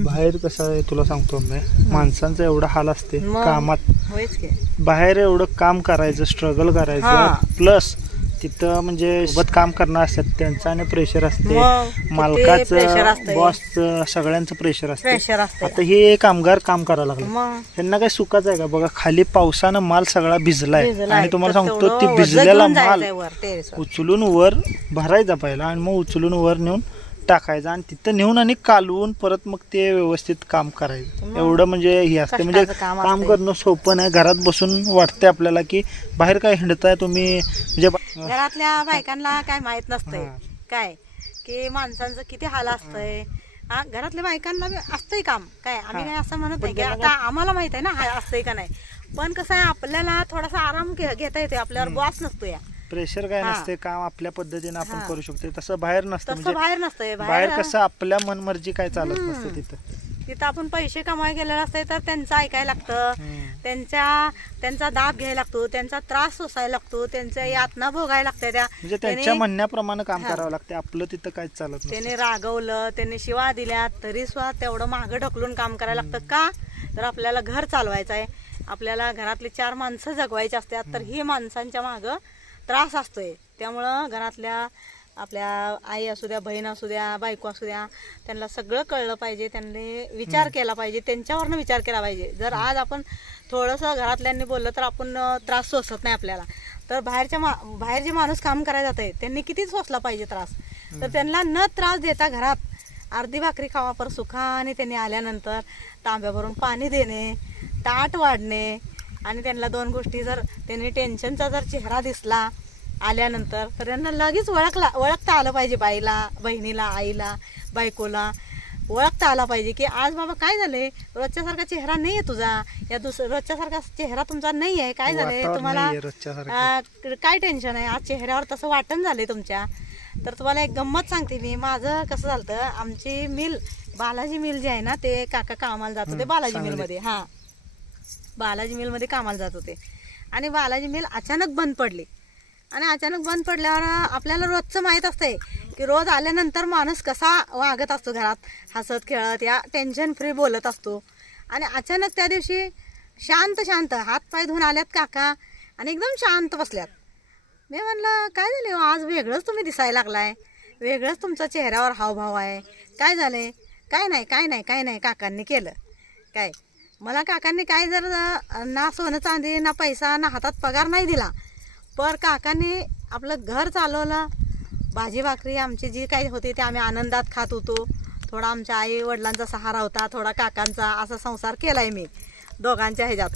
बाहेर कसं आहे तुला सांगतो मी माणसांचा एवढा हाल असते. कामात बाहेर एवढं काम करायचं स्ट्रगल. करायचं प्लस तिथं म्हणजे सोबत काम करणार असतात त्यांचं आणि प्रेशर असते मालकाचं. बॉसचं सगळ्यांचं प्रेशर असते आता हे कामगार काम करायला लागले त्यांना काही सुखाच आहे का बघा खाली पावसानं माल सगळा भिजलाय. आणि तुम्हाला सांगतो ती भिजलेला माल. उचलून वर भरायचा पहिला आणि मग उचलून वर नेऊन टाकायचा आणि तिथं नेऊन आणि कालवून परत मग ते व्यवस्थित काम करायचं. एवढं म्हणजे हे असते. म्हणजे काम. करणं सोपं नाही. घरात बसून वाटते आपल्याला की बाहेर काय हिंडताय तुम्ही? म्हणजे घरातल्या बायकांना काय माहीत नसतंय. काय? की माणसांचं किती हाल असतंय. हा घरातल्या बायकांना असतंय काम. काय? आम्ही. काय असं म्हणत नाही की आता आम्हाला माहीत आहे ना हा असतंय का नाही. पण कसं आहे आपल्याला थोडासा आराम घेता येते आपल्यावर बॉस नसतो या प्रेशर काय हा. नसते काम आपल्या पद्धतीने आपण हा. करू शकतो तसं बाहेर नसतं तसं म्हणजे बाहेर नसतंय बाहेर कसं आपल्या मनमर्जी काय चालत. नसतं तिथं. तिथं आपण पैसे कमाई गेलेलं असते तर त्यांचं ऐकायला लागतं. हम्म. त्यांच्या त्यांचा दाब घ्यायला लागतो त्यांचा त्रास सोसायला लागतो त्यांच्या यातना भोगायला लागते त्या. म्हणजे त्यांच्या त्याने- म्हणण्याप्रमाणे काम हा. करावं लागते आपलं तिथं काहीच चालत नसतं. त्याने रागवलं त्याने शिवा दिल्या तरी सुद्धा तेवढं मागं ढकलून काम करायला लागतं का? तर आपल्याला घर चालवायचं आहे आपल्याला घरातली चार माणसं जगवायची असतात तर ही माणसांच्या मागं त्रास असतोय. त्यामुळं घरातल्या आपल्या आई असू द्या बहीण असू द्या बायको असू द्या त्यांना सगळं कळलं पाहिजे त्यांनी विचार केला पाहिजे त्यांच्यावरनं विचार केला पाहिजे. जर आज आपण थोडंसं घरातल्यांनी बोललं तर आपण त्रास सोसत नाही आपल्याला. तर बाहेरच्या मा बाहेर जे माणूस काम करायला जात आहे त्यांनी किती सोसला पाहिजे त्रास. तर त्यांना न त्रास देता घरात अर्धी भाकरी खावा पर सुखाने त्यांनी आल्यानंतर तांब्याभरून पाणी देणे ताट वाढणे आणि त्यांना दोन गोष्टी जर त्यांनी टेन्शनचा जर चेहरा दिसला आल्यानंतर तर त्यांना लगेच ओळखला ओळखता आलं पाहिजे बाईला बहिणीला आईला बायकोला. ओळखता आला पाहिजे की आज बाबा काय झालंय? रोजच्यासारखा चेहरा नाही आहे तुझा. या दुस रोजच्यासारखा चेहरा तुमचा नाही आहे काय झालंय? तुम्हाला काय टेन्शन आहे? आज चेहऱ्यावर तसं वाटण झालंय तुमच्या. तर तुम्हाला एक गंमत सांगते मी. माझं कसं झालं आमची मिल बालाजी मिल जे आहे ना ते काका कामाला जात होते बालाजी. मिलमध्ये. हा. बालाजी मिलमध्ये कामाला जात होते. आणि बालाजी मिल अचानक बंद पडली. आणि अचानक बंद पडल्यावर आपल्याला रोजचं माहीत असतंय की रोज आल्यानंतर माणूस कसा वागत असतो घरात. हसत खेळत या टेन्शन फ्री बोलत असतो. आणि अचानक त्या दिवशी शांत शांत हात पाय धुवून आल्यात काका आणि एकदम शांत बसल्यात. मी म्हणलं काय झाले हो, आज वेगळंच तुम्ही दिसायला लागलाय. वेगळंच तुमचा चेहऱ्यावर हावभाव आहे. काय झाले काय नाही काय नाही काय नाही काकांनी केलं. काय? मला काकांनी काय जर ना सोनं चांदी ना पैसा ना हातात पगार नाही दिला पर काकांनी आपलं घर चालवलं भाजी भाकरी आमची जी काही होती ते आम्ही आनंदात खात होतो. थोडा आमच्या आई वडिलांचा सहारा होता थोडा काकांचा असा संसार केलाय मी दोघांच्या ह्याच्यात.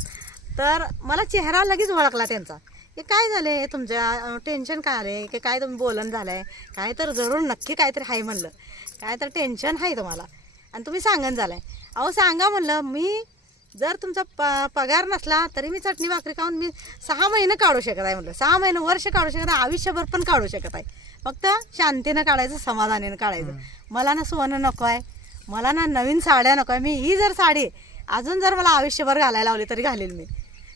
तर मला चेहरा लगेच ओळखला त्यांचा. की काय झाले तुमच्या टेन्शन काय आले की काय तुम्ही बोलणं झालं आहे काय तर जरूर नक्की काहीतरी आहे म्हणलं. काय तर टेन्शन आहे तुम्हाला. आणि तुम्ही सांगन आहे अहो सांगा म्हणलं मी जर तुमचा प पगार नसला तरी मी चटणी भाकरी खाऊन मी सहा महिने काढू शकत आहे म्हटलं सहा महिने वर्ष काढू शकत आहे आयुष्यभर पण काढू शकत आहे. फक्त शांतीनं काढायचं समाधानानं काढायचं. मला ना सोनं नको आहे. मला ना नवीन साड्या नको आहे. मी ही जर साडी अजून जर मला आयुष्यभर घालायला लावली तरी घालेल मी.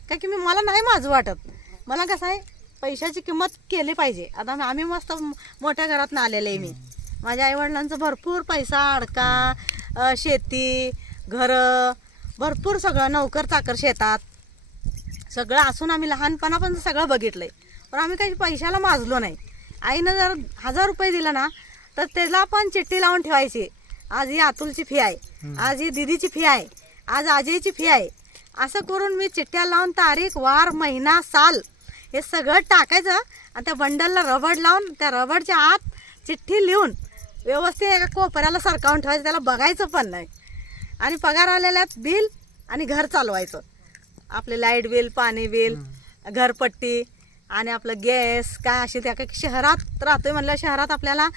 काय की मी मला नाही माझं वाटत. मला कसं आहे पैशाची किंमत केली पाहिजे. आता आम्ही मस्त मोठ्या घरातून आलेले आहे मी. माझ्या आईवडिलांचं भरपूर पैसा अडका शेती घरं भरपूर सगळं नोकर चाकर शेतात. सगळं असून आम्ही लहानपणापासून सगळं बघितलंय. पण आम्ही काही पैशाला माजलो नाही. आईनं जर हजार रुपये दिला ना तर त्याला पण चिठ्ठी लावून ठेवायची. आज ही अतुलची फी आहे. आज ही दिदीची फी आहे. आज अजयची फी आहे. असं करून मी चिठ्ठ्या लावून तारीख वार महिना साल हे सगळं टाकायचं आणि त्या बंडलला रबड लावून त्या रबडच्या आत चिठ्ठी लिहून व्यवस्थित एका कोपऱ्याला सरकावून ठेवायचं. त्याला बघायचं पण नाही. आणि पगार आलेल्यात बिल आणि घर चालवायचं. आपले लाइट बिल पाणी बिल घरपट्टी आणि आपलं गॅस काय असे त्या काही शहरात राहतोय म्हणलं शहरात आपल्याला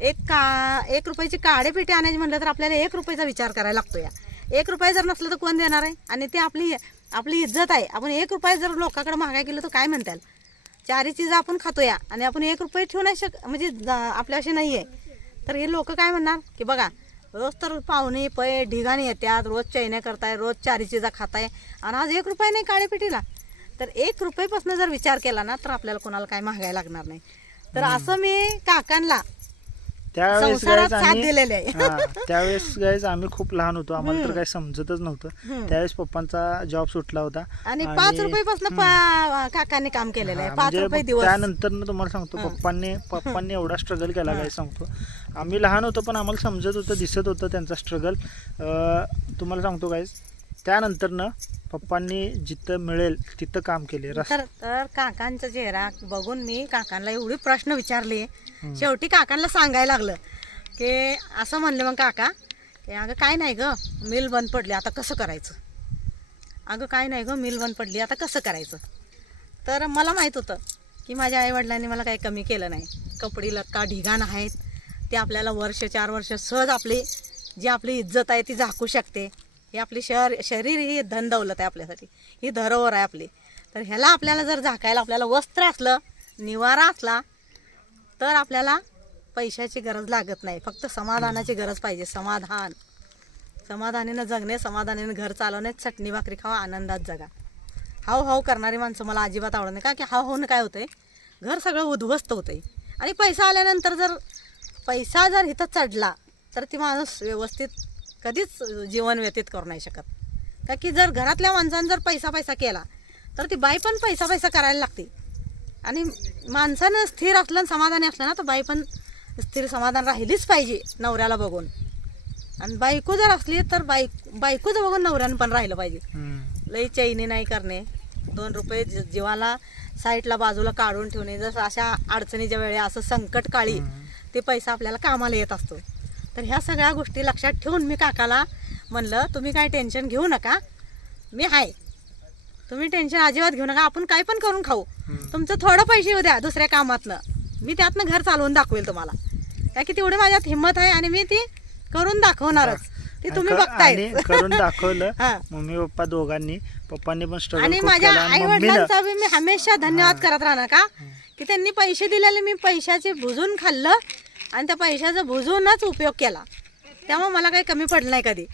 एक का एक रुपयाची काडेपेटी आणायची म्हणलं तर आपल्याला एक रुपयाचा विचार करायला लागतो या. एक रुपये जर नसलं तर कोण देणार आहे? आणि ते आपली आपली इज्जत आहे. आपण एक रुपये जर लोकांकडे महागाई केलं तर काय म्हणताल? चारी चीज आपण खातो या. आणि आपण एक रुपये ठेवू नाही शक म्हणजे ज- आपल्याशी नाही आहे तर हे लोक काय म्हणणार? की बघा रोज तर पाहुणे पै ढिगाणी येतात रोज चैन्या करताय रोज चारी चिजा खाताय आणि आज एक रुपये नाही काळेपिटीला तर एक रुपयेपासून जर विचार केला ना तर आपल्याला कोणाला काय महागाय लागणार नाही. तर असं मी काकांना त्यावेळेस संसारात guys साथ आम्ही- दिलेले आहे. हा, त्यावेळेस गाईज आम्ही खूप लहान होतो. आम्हाला तर. काही समजतच नव्हतं. त्यावेळेस पप्पांचा जॉब सुटला होता. आणि पाच रुपयापासून काकांनी काम केलेलं आहे. हा, पाच म्हणजे रुपये मग दिवस. त्यानंतर ना तुम्हाला सांगतो. पप्पांनी पप्पांनी एवढा स्ट्रगल केला. काय सांगतो. आम्ही लहान होतो पण आम्हाला समजत होतं दिसत होतं त्यांचा स्ट्रगल तुम्हाला सांगतो गाईज त्यानंतर ना पप्पांनी जिथं मिळेल तिथं काम केले. रस तर तर काकांचा चेहरा बघून मी काकांना एवढी प्रश्न विचारले. शेवटी काकांना सांगायला लागलं की असं म्हणले मग काका की अगं काय नाही ग मिल बंद पडली आता कसं करायचं? अगं काय नाही ग मिल बंद पडली आता कसं करायचं? तर मला माहीत होतं की माझ्या आईवडिलांनी मला काही कमी केलं नाही. कपडे लत्ता ढिगाण आहेत. ते आपल्याला वर्ष चार वर्ष सहज आपली जी आपली इज्जत आहे ती झाकू शकते. हे आपली शहर शरीर ही धन दौलत आहे आपल्यासाठी. ही धरोवर आहे आपली. तर ह्याला आपल्याला जर झाकायला आपल्याला वस्त्र असलं निवारा असला तर आपल्याला पैशाची गरज लागत नाही. फक्त समाधानाची गरज पाहिजे. समाधान. समाधानीनं जगणे समाधानाने घर चालवणे चटणी भाकरी खावा आनंदात जगा. हाव हाव करणारी माणसं मला अजिबात आवडत नाही. का की हाव होऊन काय होतंय? घर सगळं उद्ध्वस्त होतंय. आणि पैसा आल्यानंतर जर पैसा जर इथं चढला तर ती माणूस व्यवस्थित कधीच जीवन व्यतीत करू नाही शकत. का की जर घरातल्या माणसानं जर पैसा पैसा केला तर ती बाई पण पैसा पैसा करायला लागते. आणि माणसानं स्थिर असलं आणि समाधानी असलं ना तर बाई पण स्थिर समाधान राहिलीच पाहिजे नवऱ्याला बघून. आणि बायको जर असली तर बाई बायकोचं बघून नवऱ्यानं पण राहिलं पाहिजे. लई चैनी नाही करणे. दोन रुपये जीवाला साईडला बाजूला काढून ठेवणे जसं अशा अडचणीच्या वेळी असं संकट काळी. ते पैसा आपल्याला कामाला येत असतो. तर ह्या सगळ्या गोष्टी लक्षात ठेवून मी काकाला म्हणलं तुम्ही काय टेन्शन घेऊ नका. मी आहे. तुम्ही टेन्शन अजिबात घेऊ नका. आपण काय पण करून खाऊ. तुमचं थोडं पैसे येऊ द्या दुसऱ्या कामातनं. मी त्यातनं घर चालवून दाखवेल तुम्हाला. काय की तेवढी माझ्यात हिंमत आहे आणि मी ती करून दाखवणारच. ती तुम्ही बघताय करून दाखवलं. हा. मम्मी पप्पा दोघांनी. पप्पांनी पण आणि माझ्या आई वडिलांचा मी हमेशा धन्यवाद करत राहणार का? की त्यांनी पैसे दिलेले मी पैशाचे भुजून खाल्लं. आणि त्या पैशाचा भुजूनच उपयोग केला. त्यामुळे मला काही कमी पडलं नाही कधी.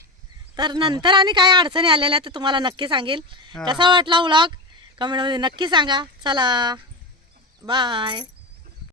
तर नंतर आणि काय अडचणी आलेल्या ते तुम्हाला नक्की सांगेल. कसा वाटला व्लॉग कमेंटमध्ये नक्की सांगा. चला. बाय